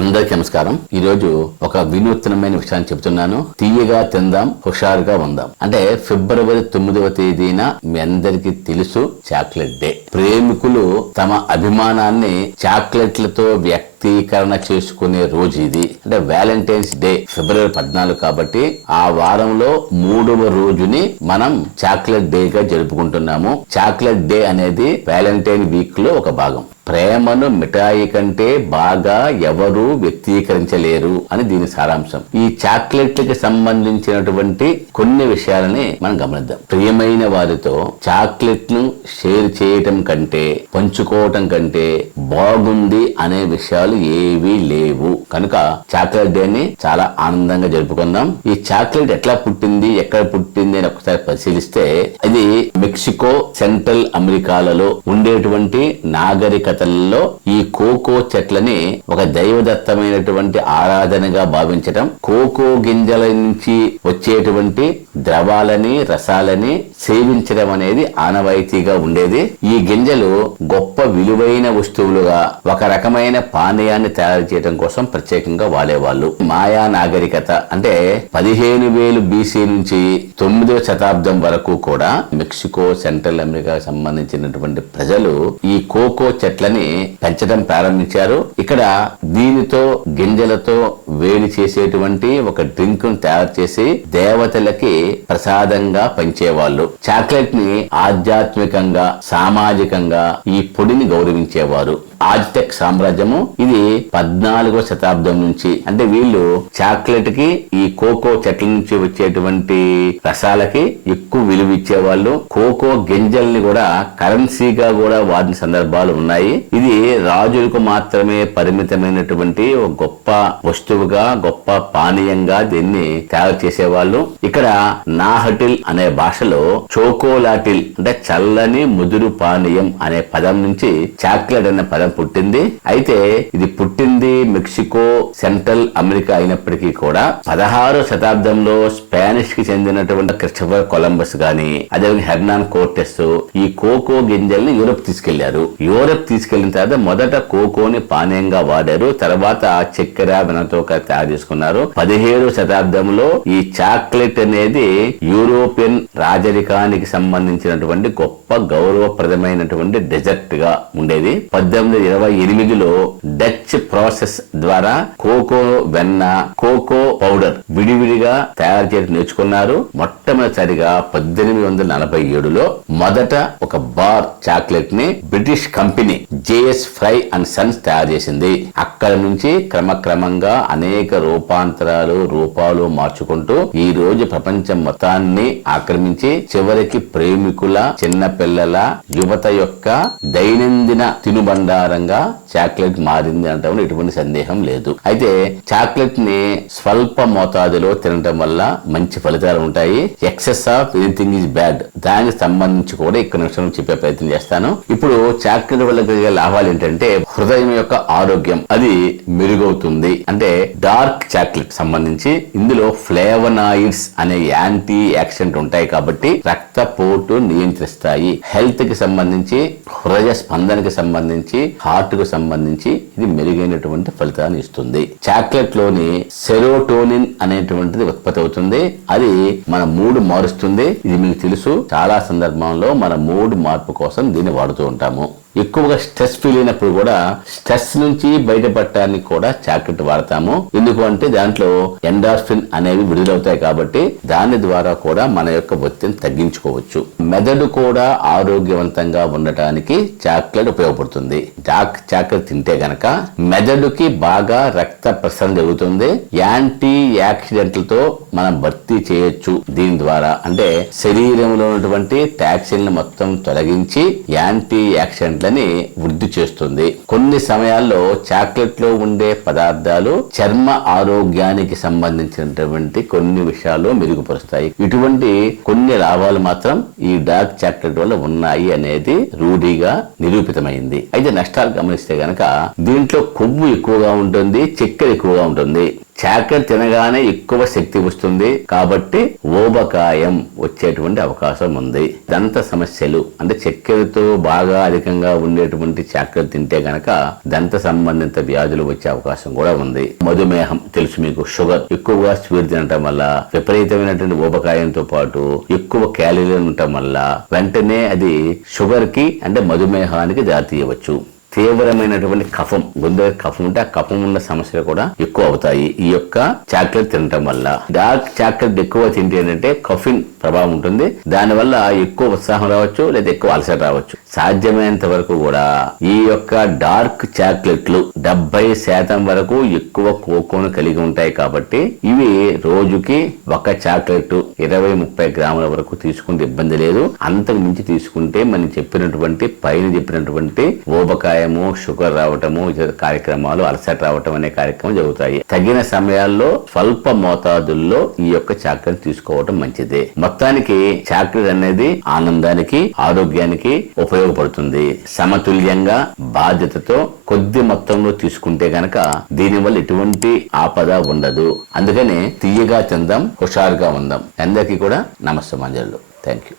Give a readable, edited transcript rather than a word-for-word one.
అందరికీ నమస్కారం. ఈ రోజు ఒక వినూత్నమైన విషయాన్ని చెబుతున్నాను. తీయగా తిందాం, హుషారుగా ఉందాం. అంటే ఫిబ్రవరి 9వ తేదీన మీ అందరికీ తెలుసు చాక్లెట్ డే. ప్రేమికులు తమ అభిమానాన్ని చాక్లెట్లతో వ్యక్తీకరణ చేసుకునే రోజు ఇది. అంటే వ్యాలంటైన్స్ డే ఫిబ్రవరి 14 కాబట్టి ఆ వారంలో 3వ రోజుని మనం చాక్లెట్ డే గా జరుపుకుంటున్నాము. చాక్లెట్ డే అనేది వ్యాలంటైన్ వీక్ లో ఒక భాగం. ప్రేమను మిఠాయి కంటే బాగా ఎవరు వ్యక్తీకరించలేరు అని దీని సారాంశం. ఈ చాక్లెట్లకి సంబంధించినటువంటి కొన్ని విషయాలని మనం గమనిద్దాం. ప్రియమైన వారితో చాక్లెట్ ను షేర్ చేయటం కంటే, పంచుకోవటం కంటే బాగుంది అనే విషయాలు ఏవీ లేవు. కనుక చాక్లెట్ డేని చాలా ఆనందంగా జరుపుకుందాం. ఈ చాక్లెట్ ఎట్లా పుట్టింది, ఎక్కడ పుట్టింది అని ఒకసారి పరిశీలిస్తే ఇది మెక్సికో, సెంట్రల్ అమెరికాలలో ఉండేటువంటి నాగరికతల్లో ఈ కోకో చెట్లని ఒక దైవదత్తమైనటువంటి ఆరాధనగా భావించటం, కోకో గింజల నుంచి వచ్చేటువంటి ద్రవాలని, రసాలని సేవించడం అనేది ఆనవాయితీగా ఉండేది. ఈ గింజలు గొప్ప విలువైన వస్తువులుగా ఒక రకమైన పానీయాన్ని తయారు చేయడం కోసం ప్రత్యేకంగా వాడేవాళ్ళు. మాయా నాగరికత అంటే 15,000 BC నుంచి 9వ శతాబ్దం వరకు కూడా మెక్సికో, సెంట్రల్ అమెరికాకు సంబంధించినటువంటి ప్రజలు ఈ కోకో చెట్లని పెంచడం ప్రారంభించారు. ఇక్కడ దీనితో గింజలతో వేడి చేసేటువంటి ఒక డ్రింక్ ను తయారు చేసి దేవతలకి ప్రసాదంగా పంచేవాళ్ళు. చాక్లెట్ ని ఆధ్యాత్మికంగా, సామాజికంగా ఈ పొడిని గౌరవించేవారు. ఆజ్టెక్ సామ్రాజ్యము ఇది 14వ శతాబ్దం నుంచి, అంటే వీళ్ళు చాక్లెట్ కి ఈ కోకో చెట్ల నుంచి వచ్చేటువంటి రసాలకి ఎక్కువ విలువ ఇచ్చేవాళ్ళు. కోకో గింజల్ని కూడా కరెన్సీగా కూడా వాడిన సందర్భాలు ఉన్నాయి. ఇది రాజులకు మాత్రమే పరిమితమైనటువంటి ఒక గొప్ప వస్తువుగా, గొప్ప పానీయంగా దీన్ని తయారు చేసేవాళ్ళు. ఇక్కడ నాహటిల్ అనే భాషలో చోకోలాటిల్ అంటే చల్లని ముదురు పానీయం అనే పదం నుంచి చాక్లెట్ అనే పదం పుట్టింది. అయితే ఇది పుట్టింది మెక్సికో, సెంట్రల్ అమెరికా అయినప్పటికీ కూడా 16వ శతాబ్దంలో స్పానిష్ కి చెందినటువంటి క్రిస్టోఫర్ కొలంబస్ గాని, అదే హెర్నాన్ కోర్టెస్ ఈ కోకో గింజల్ని యూరప్ తీసుకెళ్లారు. యూరప్ తీసుకెళ్లిన తర్వాత మొదట కోకోని పానీయంగా వాడారు. తర్వాత చక్కెర, వెనతో తయారు చేసుకున్నారు. 17వ శతాబ్దంలో ఈ చాక్లెట్ అనేది యూరోపియన్ రాజరికానికి సంబంధించినటువంటి గొప్ప గౌరవప్రదమైనటువంటి డెజర్ట్ గా ఉండేది. 1828లో డచ్ ప్రాసెస్ ద్వారా కోకో వెన్న, కోకో పౌడర్ విడివిడిగా తయారు చేయడం నేర్చుకున్నారు. మొట్టమొదటిసారిగా 1847లో మొదట ఒక బార్ చాక్లెట్ ని British company JS Fry and Sons తయారు చేసింది. అక్కడ నుంచి క్రమక్రమంగా అనేక రూపాలు మార్చుకుంటూ ఈ రోజు ప్రపంచం మొత్తాన్ని ఆక్రమించి చివరికి ప్రేమికుల, చిన్న పిల్లల, యువత యొక్క దైనందిన తినుబండారంగా చాక్లెట్ మారింది అనటంలో ఎటువంటి సందేహం లేదు. అయితే చాక్లెట్ ని స్వల్ప మోతాదులో తినడం వల్ల మంచి ఫలితాలు ఉంటాయి. Excess of anything is bad. దానికి సంబంధించి కూడా ఇక్కడ నిమిషం చెప్పే ప్రయత్నం చేస్తాను. ఇప్పుడు చాక్లెట్ వల్ల కలిగే లాభాలు ఏంటంటే హృదయం యొక్క ఆరోగ్యం అది మెరుగవుతుంది. అంటే డార్క్ చాక్లెట్ సంబంధించి ఇందులో ఫ్లేవనాయిడ్స్ అనే యాంటీ యాక్సిడెంట్ ఉంటాయి కాబట్టి రక్తపోటు నియంత్రిస్తాయి. హెల్త్ కి సంబంధించి, హృదయ స్పందనకి సంబంధించి, హార్ట్ కు సంబంధించి ఇది మెరుగైనటువంటి ఫలితాన్ని ఇస్తుంది. చాక్లెట్ లోని సెరోటోనిన్ అనేటువంటిది ఉత్పత్తి అవుతుంది. అది మన మూడ్ మారుస్తుంది. ఇది మీకు తెలుసు. చాలా సందర్భంలో మన మూడ్ మార్పు కోసం దీన్ని వాడుతూ ఉంటాము. ఎక్కువగా స్ట్రెస్ ఫీల్ అయినప్పుడు కూడా స్ట్రెస్ నుంచి బయటపడటానికి కూడా చాక్లెట్ వాడతాము. ఎందుకు అంటే దాంట్లో ఎండార్ఫిన్ అనేవి విడుదలవుతాయి కాబట్టి దాని ద్వారా కూడా మన యొక్క ఒత్తిడిని తగ్గించుకోవచ్చు. మెదడు కూడా ఆరోగ్యవంతంగా ఉండటానికి చాక్లెట్ ఉపయోగపడుతుంది. డార్క్ చాక్లెట్ తింటే గనక మెదడుకి బాగా రక్త ప్రసరణ జరుగుతుంది. యాంటీ యాక్సిడెంట్లతో మనం భర్తీ చేయొచ్చు దీని ద్వారా. అంటే శరీరంలో ఉన్నటువంటి టాక్సిన్లు మొత్తం తొలగించి యాంటీ యాక్సిడెంట్ వృద్ధి చేస్తుంది. కొన్ని సమయాల్లో చాక్లెట్ లో ఉండే పదార్థాలు చర్మ ఆరోగ్యానికి సంబంధించినటువంటి కొన్ని విషయాలు మెరుగుపరుస్తాయి. ఇటువంటి కొన్ని లాభాలు మాత్రం ఈ డార్క్ చాక్లెట్ వల్ల ఉన్నాయి అనేది రూఢిగా నిరూపితమైంది. అయితే నష్టాలు గమనిస్తే గనక దీంట్లో కొవ్వు ఎక్కువగా ఉంటుంది, చక్కెర ఎక్కువగా ఉంటుంది. చాక్లెట్ తినగానే ఎక్కువ శక్తి వస్తుంది కాబట్టి ఊబకాయం వచ్చేటువంటి అవకాశం ఉంది. దంత సమస్యలు అంటే చక్కెరతో బాగా అధికంగా ఉండేటువంటి చాక్లెట్ తింటే గనక దంత సంబంధిత వ్యాధులు వచ్చే అవకాశం కూడా ఉంది. మధుమేహం తెలుసు మీకు, షుగర్ ఎక్కువగా స్వీట్ తినటం వల్ల విపరీతమైనటువంటి ఊబకాయంతో పాటు ఎక్కువ క్యాలరీలు ఉండటం వల్ల వెంటనే అది షుగర్ కి అంటే మధుమేహానికి దారితీయవచ్చు. తీవ్రమైనటువంటి కఫం, గుండె కఫం ఉంటే ఆ కఫం ఉన్న సమస్యలు కూడా ఎక్కువ అవుతాయి ఈ యొక్క చాక్లెట్ తినటం వల్ల. డార్క్ చాక్లెట్ ఎక్కువ తింటే ఏంటంటే కఫిన్ ప్రభావం ఉంటుంది, దానివల్ల ఎక్కువ ఉత్సాహం రావచ్చు లేదా ఎక్కువ అలసట రావచ్చు. సాధ్యమైనంత వరకు కూడా ఈ యొక్క డార్క్ చాక్లెట్లు 70% వరకు ఎక్కువ కోకోను కలిగి ఉంటాయి కాబట్టి ఇవి రోజుకి ఒక చాక్లెట్ 20-30 గ్రాముల వరకు తీసుకుంటే ఇబ్బంది లేదు. అంతకు మించి తీసుకుంటే మనం చెప్పినటువంటి పైన చెప్పినటువంటి ఊబకాయము, షుగర్ రావటము, ఇతర కార్యక్రమాలు, అలసట రావటం అనే కార్యక్రమం జరుగుతాయి. తగిన సమయాల్లో స్వల్ప మోతాదుల్లో ఈ యొక్క చాక్లెట్ తీసుకోవటం మంచిదే. మొత్తానికి చాక్లెట్ అనేది ఆనందానికి, ఆరోగ్యానికి ఉపయోగపడుతుంది. సమతుల్యంగా బాధ్యతతో కొద్ది మొత్తంలో తీసుకుంటే గనక దీనివల్ల ఎటువంటి ఆపద ఉండదు. అందుకనే తీయగా తిందాం, హుషారుగా ఉందాం. అందరికీ కూడా నమస్తే మంజళ్ళు. Thank you.